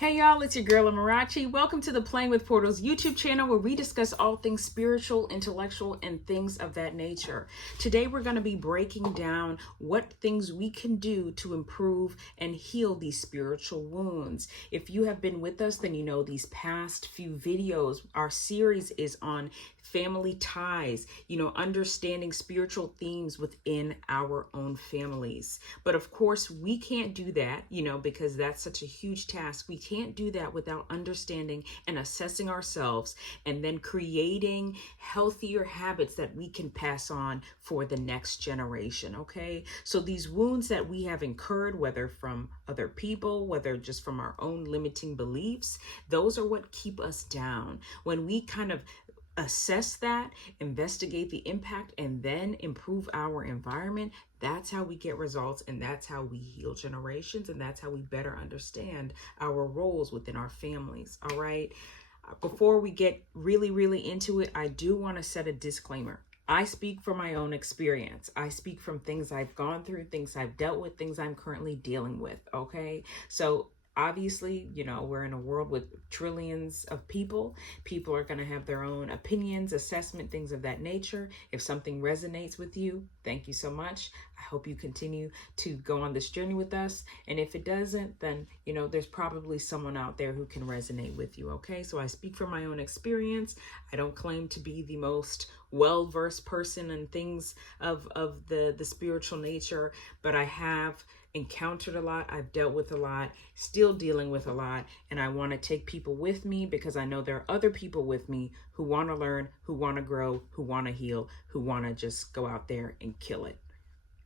Hey y'all, it's your girl Amarachi. Welcome to the Playing with Portals YouTube channel where we discuss all things spiritual, intellectual, and things of that nature. Today we're going to be breaking down what things we can do to improve and heal these spiritual wounds. If you have been with us, then you know these past few videos, our series is on family ties, understanding spiritual themes within our own families. But of course, we can't do that, because that's such a huge task. We can't do that without understanding and assessing ourselves and then creating healthier habits that we can pass on for the next generation. Okay. So these wounds that we have incurred, whether from other people, whether just from our own limiting beliefs, those are what keep us down. When we kind of assess that, investigate the impact, and then improve our environment, that's how we get results, and that's how we heal generations, and that's how we better understand our roles within our families. All right. Before we get really into it, I do want to set a disclaimer. I speak from my own experience. I speak from things I've gone through, things I've dealt with, things I'm currently dealing with. Okay. So obviously, we're in a world with trillions of people. People are going to have their own opinions, assessment, things of that nature. If something resonates with you, thank you so much. I hope you continue to go on this journey with us. And if it doesn't, then, there's probably someone out there who can resonate with you. Okay. So I speak from my own experience. I don't claim to be the most well-versed person in things of the spiritual nature, but I have encountered a lot. I've dealt with a lot, still dealing with a lot. And I want to take people with me because I know there are other people with me who want to learn, who want to grow, who want to heal, who want to just go out there and kill it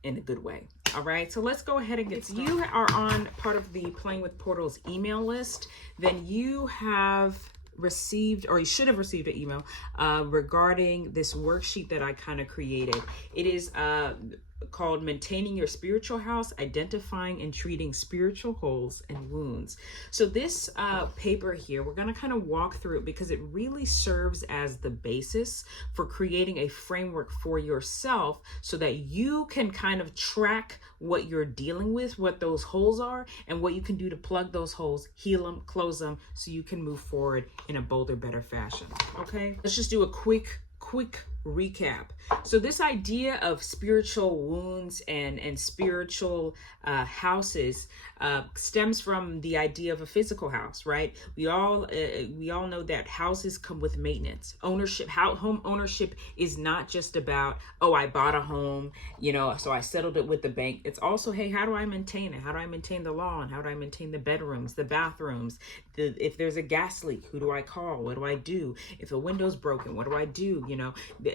in a good way. All right, so let's go ahead and get started. If you are on part of the Playing with Portals email list, then you have received, or you should have received an email regarding this worksheet that I kind of created. It is called Maintaining Your Spiritual House, Identifying and Treating Spiritual Holes and Wounds. So this paper here, we're going to kind of walk through it because it really serves as the basis for creating a framework for yourself so that you can kind of track what you're dealing with, what those holes are, and what you can do to plug those holes, heal them, close them, so you can move forward in a bolder, better fashion. Okay, let's just do a quick recap. So this idea of spiritual wounds and spiritual houses stems from the idea of a physical house, right? We all know that houses come with maintenance, ownership. Home ownership is not just about, oh, I bought a home, so I settled it with the bank. It's also, hey, how do I maintain it? How do I maintain the lawn? How do I maintain the bedrooms, the bathrooms? If there's a gas leak, who do I call? What do I do? If a window's broken, what do I do?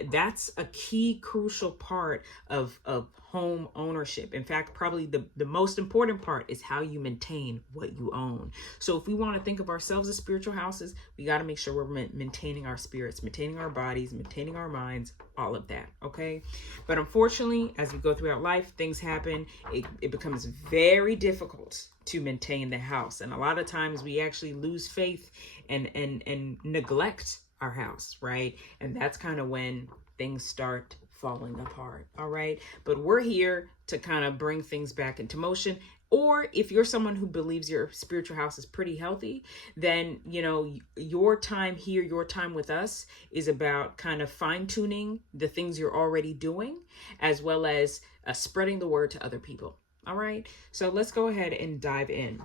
That's a key, crucial part of home ownership. In fact, probably the most important part is how you maintain what you own. So if we want to think of ourselves as spiritual houses, we got to make sure we're maintaining our spirits, maintaining our bodies, maintaining our minds, all of that. Okay. But unfortunately, as we go throughout life, things happen. It becomes very difficult to maintain the house. And a lot of times we actually lose faith and neglect our house, right? And that's kind of when things start falling apart. All right. But we're here to kind of bring things back into motion. Or if you're someone who believes your spiritual house is pretty healthy, then, your time here, your time with us is about kind of fine tuning the things you're already doing, as well as spreading the word to other people. All right. So let's go ahead and dive in.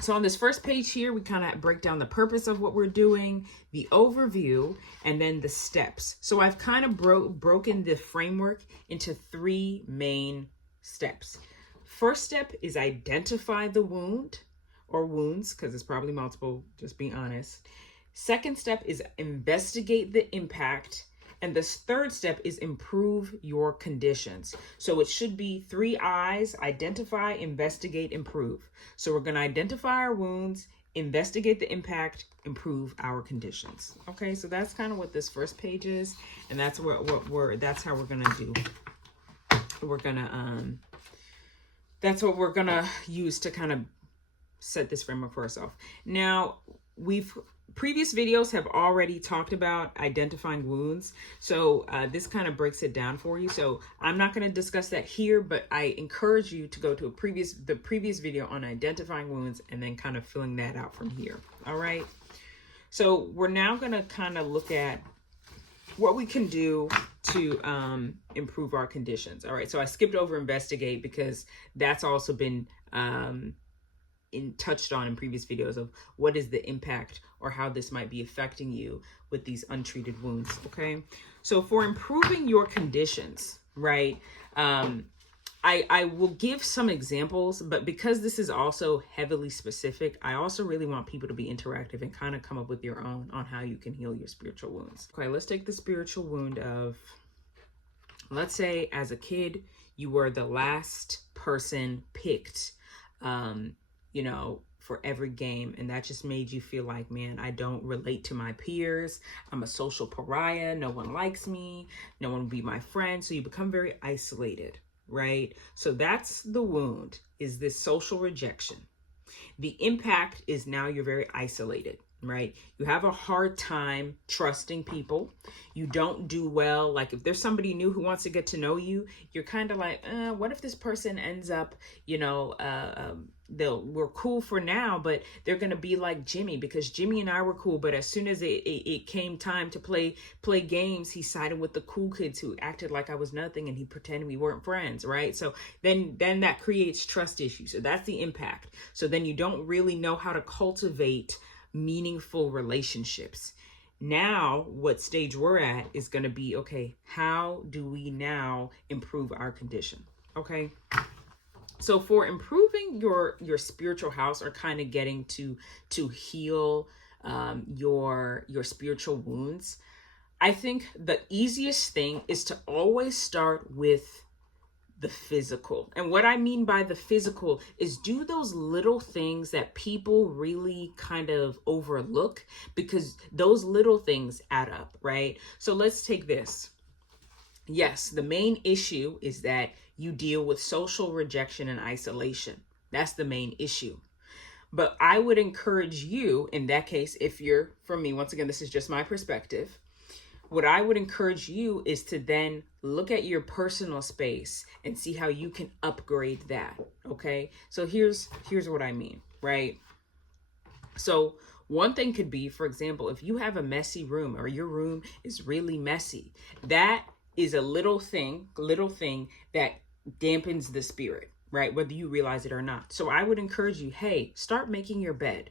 So on this first page here, we kind of break down the purpose of what we're doing, the overview, and then the steps. So I've kind of broken the framework into three main steps. First step is identify the wound or wounds, because it's probably multiple, just being honest. Second step is investigate the impact. And this third step is improve your conditions. So it should be 3 I's: identify, investigate, improve. So we're going to identify our wounds, investigate the impact, improve our conditions. Okay, so that's kind of what this first page is, and that's that's how we're going to do. That's what we're going to use to kind of set this framework for ourselves. Now, we've previous videos have already talked about identifying wounds. So this kind of breaks it down for you. So I'm not going to discuss that here, but I encourage you to go to the previous video on identifying wounds and then kind of filling that out from here. All right. So we're now going to kind of look at what we can do to improve our conditions. All right. So I skipped over investigate because that's also been touched on in previous videos of what is the impact or how this might be affecting you with these untreated wounds. Okay. So for improving your conditions, right? I will give some examples, but because this is also heavily specific, I also really want people to be interactive and kind of come up with your own on how you can heal your spiritual wounds. Okay, let's take the spiritual wound of, let's say as a kid, you were the last person picked, you know, for every game. And that just made you feel like, man, I don't relate to my peers. I'm a social pariah. No one likes me. No one will be my friend. So you become very isolated. Right? So that's the wound, is this social rejection. The impact is now you're very isolated, right? You have a hard time trusting people. You don't do well. Like if there's somebody new who wants to get to know you, you're kind of like, what if this person ends up, you know, we're cool for now, but they're going to be like Jimmy, because Jimmy and I were cool. But as soon as it came time to play games, he sided with the cool kids who acted like I was nothing and he pretended we weren't friends. Right. So then that creates trust issues. So that's the impact. So then you don't really know how to cultivate meaningful relationships. Now, what stage we're at is going to be, okay, how do we now improve our condition? Okay. So for improving your spiritual house, or kind of getting to heal your spiritual wounds, I think the easiest thing is to always start with the physical. And what I mean by the physical is do those little things that people really kind of overlook, because those little things add up, right? So let's take this. Yes, the main issue is that you deal with social rejection and isolation. That's the main issue. But I would encourage you in that case, if you're, from me, once again, this is just my perspective. What I would encourage you is to then look at your personal space and see how you can upgrade that. Okay. So here's what I mean, right? So one thing could be, for example, if you have a messy room or your room is really messy, that is a little thing that dampens the spirit, right? Whether you realize it or not. So I would encourage you, hey, start making your bed.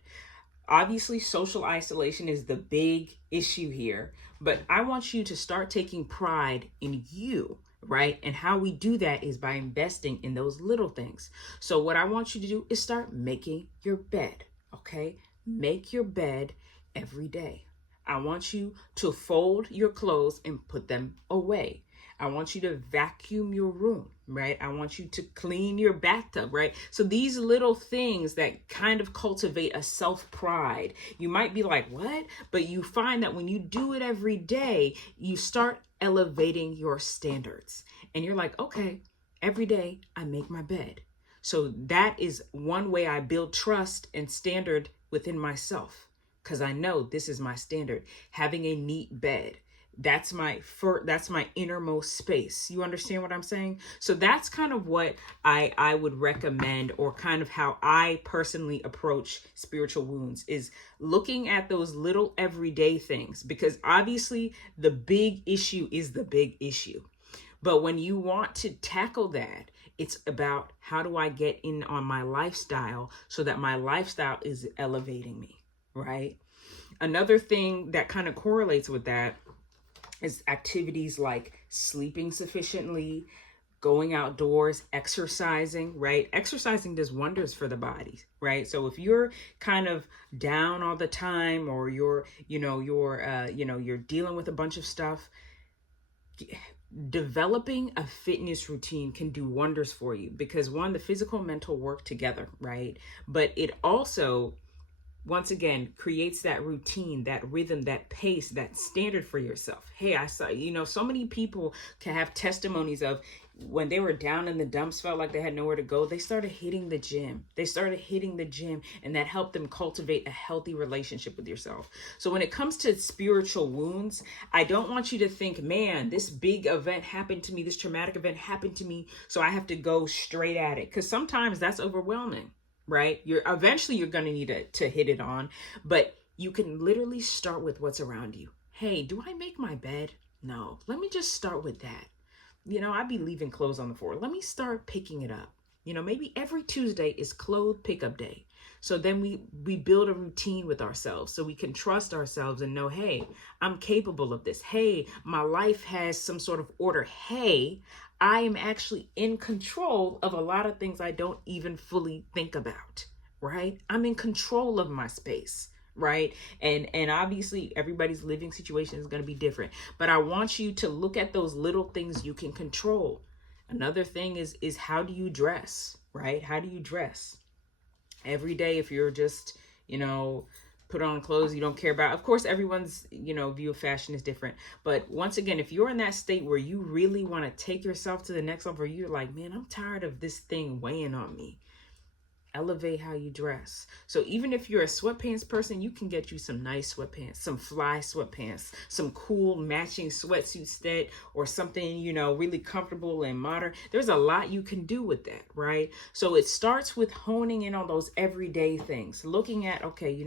Obviously, social isolation is the big issue here, but I want you to start taking pride in you, right? And how we do that is by investing in those little things. So what I want you to do is start making your bed, okay? Make your bed every day. I want you to fold your clothes and put them away. I want you to vacuum your room, right? I want you to clean your bathtub, right? So these little things that kind of cultivate a self-pride. You might be like, what? But you find that when you do it every day, you start elevating your standards. And you're like, okay, every day I make my bed. So that is one way I build trust and standard within myself, because I know this is my standard. Having a neat bed. That's my innermost space. You understand what I'm saying? So that's kind of what I would recommend, or kind of how I personally approach spiritual wounds, is looking at those little everyday things, because obviously the big issue is the big issue. But when you want to tackle that, it's about how do I get in on my lifestyle so that my lifestyle is elevating me, right? Another thing that kind of correlates with that is activities like sleeping sufficiently, going outdoors, exercising, right? Exercising does wonders for the body, right? So if you're kind of down all the time, or you're dealing with a bunch of stuff, developing a fitness routine can do wonders for you, because one, the physical and mental work together, right? But it also, once again, creates that routine, that rhythm, that pace, that standard for yourself. Hey, I saw, so many people can have testimonies of, when they were down in the dumps, felt like they had nowhere to go, they started hitting the gym. And that helped them cultivate a healthy relationship with yourself. So when it comes to spiritual wounds, I don't want you to think, man, this big event happened to me, this traumatic event happened to me, so I have to go straight at it. Because sometimes that's overwhelming, right? You're eventually going to need to hit it on, but you can literally start with what's around you. Hey, do I make my bed? No. Let me just start with that. I'd be leaving clothes on the floor. Let me start picking it up. Maybe every Tuesday is clothes pickup day. So then we build a routine with ourselves so we can trust ourselves and know, hey, I'm capable of this. Hey, my life has some sort of order. Hey, I am actually in control of a lot of things I don't even fully think about, right? I'm in control of my space. Right. And obviously everybody's living situation is going to be different, but I want you to look at those little things you can control. Another thing is how do you dress, right? How do you dress every day? If you're just, put on clothes you don't care about, of course, everyone's, view of fashion is different. But once again, if you're in that state where you really want to take yourself to the next level, you're like, man, I'm tired of this thing weighing on me. Elevate how you dress. So even if you're a sweatpants person, you can get you some nice sweatpants, some fly sweatpants, some cool matching sweatsuit set, or something, really comfortable and modern. There's a lot you can do with that, right? So it starts with honing in on those everyday things, looking at, okay,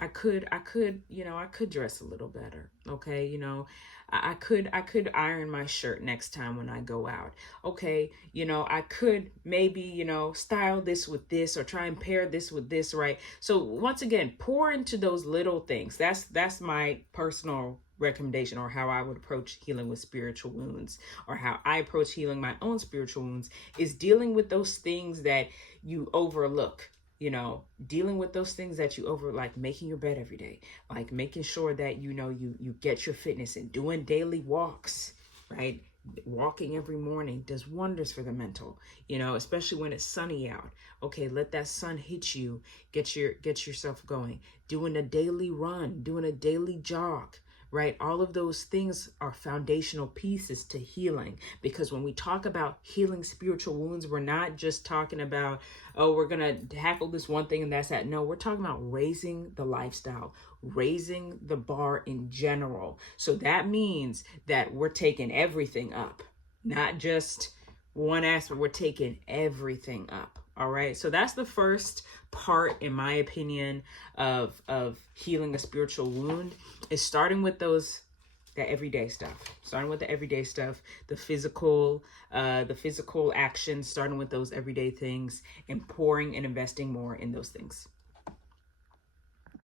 I could dress a little better. Okay. I could iron my shirt next time when I go out. Okay. I could maybe, style this with this, or try and pair this with this. Right. So once again, pour into those little things. That's my personal recommendation, or how I would approach healing with spiritual wounds, or how I approach healing my own spiritual wounds, is dealing with those things that you overlook. Dealing with those things that you like making your bed every day, like making sure that, you get your fitness in, doing daily walks, right? Walking every morning does wonders for the mental, especially when it's sunny out. Okay, let that sun hit you, get yourself going, doing a daily run, doing a daily jog, right? All of those things are foundational pieces to healing, because when we talk about healing spiritual wounds, we're not just talking about, oh, we're going to tackle this one thing and that's that. No, we're talking about raising the lifestyle, raising the bar in general. So that means that we're taking everything up, not just one aspect, we're taking everything up. All right. So that's the first part, in my opinion, of healing a spiritual wound, is starting with that everyday stuff, the physical actions, starting with those everyday things, and pouring and investing more in those things.